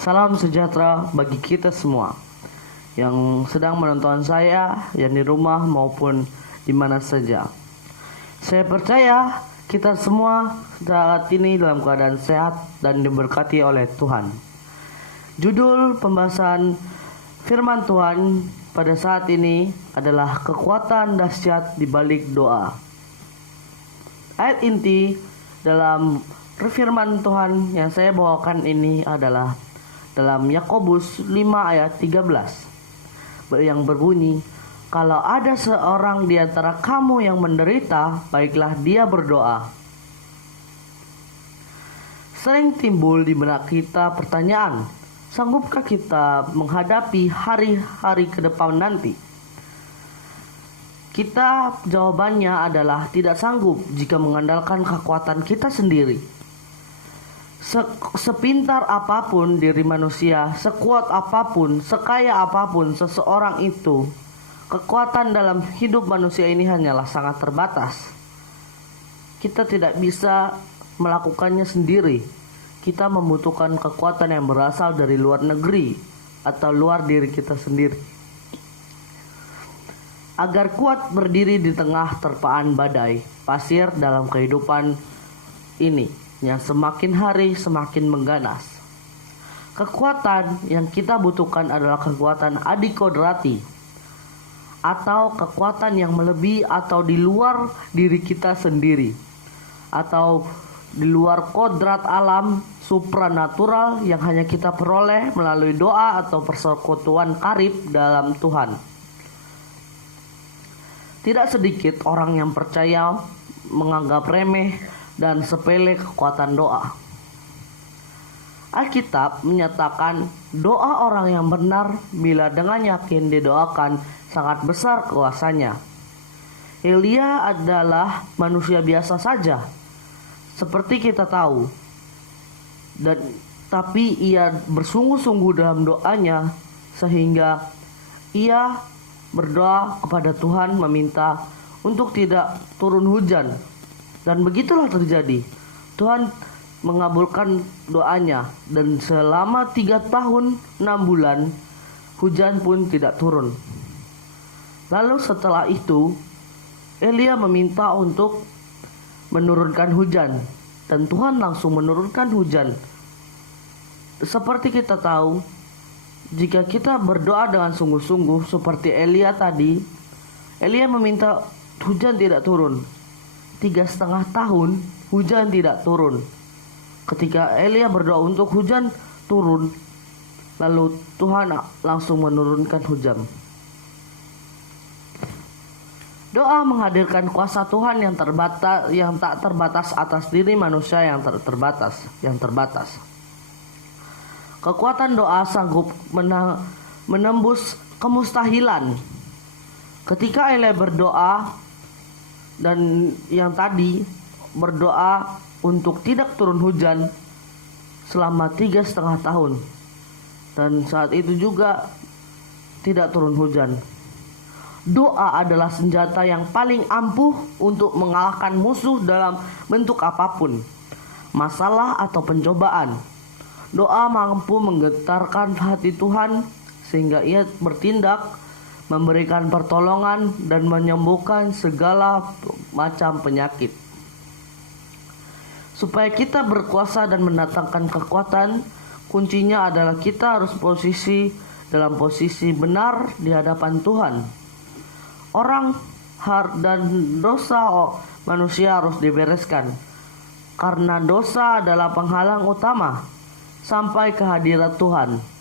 Salam sejahtera bagi kita semua yang sedang menonton saya, yang di rumah maupun di mana saja. Saya percaya kita semua saat ini dalam keadaan sehat dan diberkati oleh Tuhan. Judul pembahasan firman Tuhan pada saat ini adalah kekuatan dahsyat di balik doa. Ayat inti dalam firman Tuhan yang saya bawakan ini adalah dalam Yakobus 5 ayat 13 yang berbunyi, kalau ada seorang di antara kamu yang menderita, baiklah dia berdoa. Sering timbul di benak kita pertanyaan, sanggupkah kita menghadapi hari-hari ke depan nanti? Kita jawabannya adalah tidak sanggup jika mengandalkan kekuatan kita sendiri. Sepintar apapun diri manusia, sekuat apapun, sekaya apapun seseorang itu, kekuatan dalam hidup manusia ini hanyalah sangat terbatas. Kita tidak bisa melakukannya sendiri. Kita membutuhkan kekuatan yang berasal dari luar negeri atau luar diri kita sendiri. Agar kuat berdiri di tengah terpaan badai pasir dalam kehidupan ini yang semakin hari semakin mengganas. Kekuatan yang kita butuhkan adalah kekuatan adikodrati, atau kekuatan yang melebihi atau di luar diri kita sendiri, atau di luar kodrat alam supranatural yang hanya kita peroleh melalui doa atau persekutuan karib dalam Tuhan. Tidak sedikit orang yang percaya menganggap remeh dan sepele kekuatan doa. Alkitab menyatakan doa orang yang benar bila dengan yakin didoakan sangat besar kuasanya. Elia adalah manusia biasa saja, seperti kita tahu, tapi ia bersungguh-sungguh dalam doanya sehingga ia berdoa kepada Tuhan meminta untuk tidak turun hujan. Dan begitulah terjadi. Tuhan mengabulkan doanya dan selama 3 tahun 6 bulan hujan pun tidak turun. Lalu setelah itu Elia meminta untuk menurunkan hujan dan Tuhan langsung menurunkan hujan. Seperti kita tahu, jika kita berdoa dengan sungguh-sungguh seperti Elia tadi, Elia meminta hujan tidak turun. 3,5 tahun hujan tidak turun. Ketika Elia berdoa untuk hujan turun, lalu Tuhan langsung menurunkan hujan. Doa menghadirkan kuasa Tuhan yang tak terbatas atas diri manusia yang terbatas. Kekuatan doa sanggup menembus kemustahilan. Ketika Elia berdoa dan yang tadi berdoa untuk tidak turun hujan selama 3,5 tahun, dan saat itu juga tidak turun hujan. Doa adalah senjata yang paling ampuh untuk mengalahkan musuh dalam bentuk apapun, masalah atau pencobaan. Doa mampu menggetarkan hati Tuhan sehingga ia bertindak, memberikan pertolongan dan menyembuhkan segala macam penyakit. Supaya kita berkuasa dan mendatangkan kekuatan, kuncinya adalah kita harus dalam posisi benar di hadapan Tuhan. Orang dan dosa manusia harus dibereskan, karena dosa adalah penghalang utama sampai kehadirat Tuhan.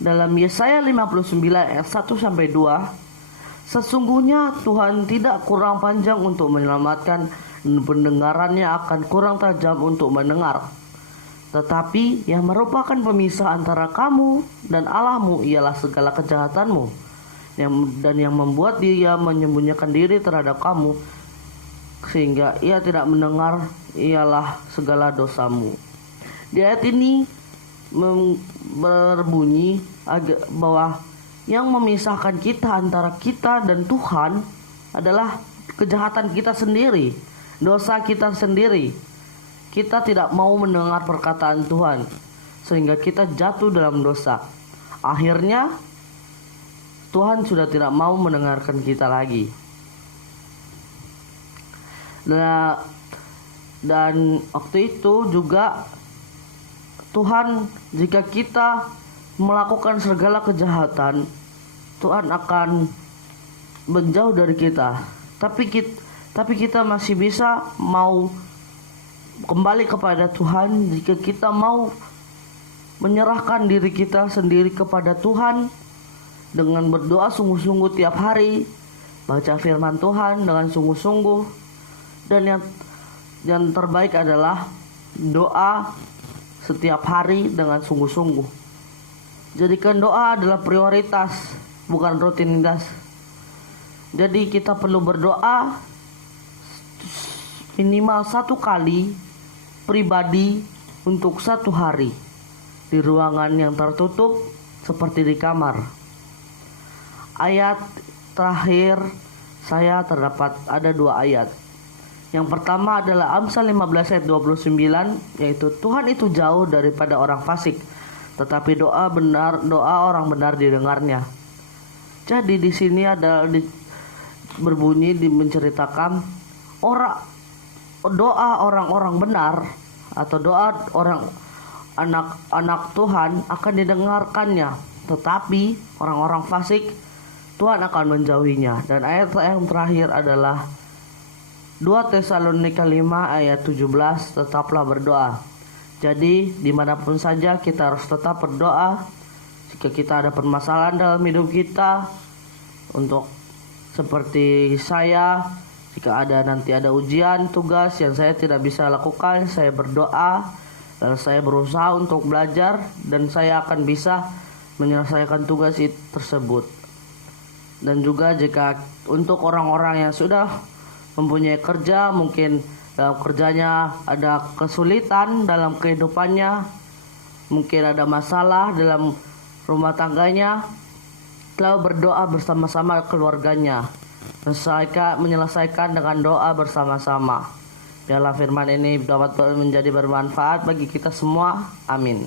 Dalam Yesaya 59 ayat 1-2, sesungguhnya Tuhan tidak kurang panjang untuk menyelamatkan dan pendengarannya akan kurang tajam untuk mendengar. Tetapi yang merupakan pemisah antara kamu dan Allahmu ialah segala kejahatanmu, dan yang membuat dia menyembunyikan diri terhadap kamu sehingga ia tidak mendengar ialah segala dosamu. Di ayat ini berbunyi bahwa yang memisahkan kita antara kita dan Tuhan adalah kejahatan kita sendiri, dosa kita sendiri. Kita tidak mau mendengar perkataan Tuhan. sehingga kita jatuh dalam dosa. Akhirnya Tuhan sudah tidak mau mendengarkan kita lagi. Dan waktu itu juga Tuhan, jika kita melakukan segala kejahatan, Tuhan akan menjauh dari kita. Tapi kita masih bisa mau kembali kepada Tuhan jika kita mau menyerahkan diri kita sendiri kepada Tuhan dengan berdoa sungguh-sungguh tiap hari, baca firman Tuhan dengan sungguh-sungguh, dan yang terbaik adalah doa setiap hari dengan sungguh-sungguh. Jadikan doa adalah prioritas, bukan rutinitas. Jadi kita perlu berdoa minimal 1 kali pribadi untuk 1 hari di ruangan yang tertutup seperti di kamar. Ayat terakhir saya terdapat ada 2 ayat. Yang pertama adalah Amsal 15 ayat 29, yaitu Tuhan itu jauh daripada orang fasik, tetapi doa orang benar didengarnya. Jadi di sini ada berbunyi menceritakan doa orang-orang benar atau doa orang anak Tuhan akan didengarkannya, tetapi orang-orang fasik Tuhan akan menjauhinya. Dan ayat yang terakhir adalah 2 Tesalonika 5 ayat 17, tetaplah berdoa. Jadi dimanapun saja kita harus tetap berdoa. Jika kita ada permasalahan dalam hidup kita, untuk seperti saya, jika nanti ada ujian, tugas yang saya tidak bisa lakukan, saya berdoa dan saya berusaha untuk belajar, dan saya akan bisa menyelesaikan tugas tersebut. Dan juga jika untuk orang-orang yang sudah mempunyai kerja, mungkin dalam kerjanya ada kesulitan dalam kehidupannya, mungkin ada masalah dalam rumah tangganya, lalu berdoa bersama-sama keluarganya, menyelesaikan dengan doa bersama-sama. Biarlah firman ini dapat menjadi bermanfaat bagi kita semua. Amin.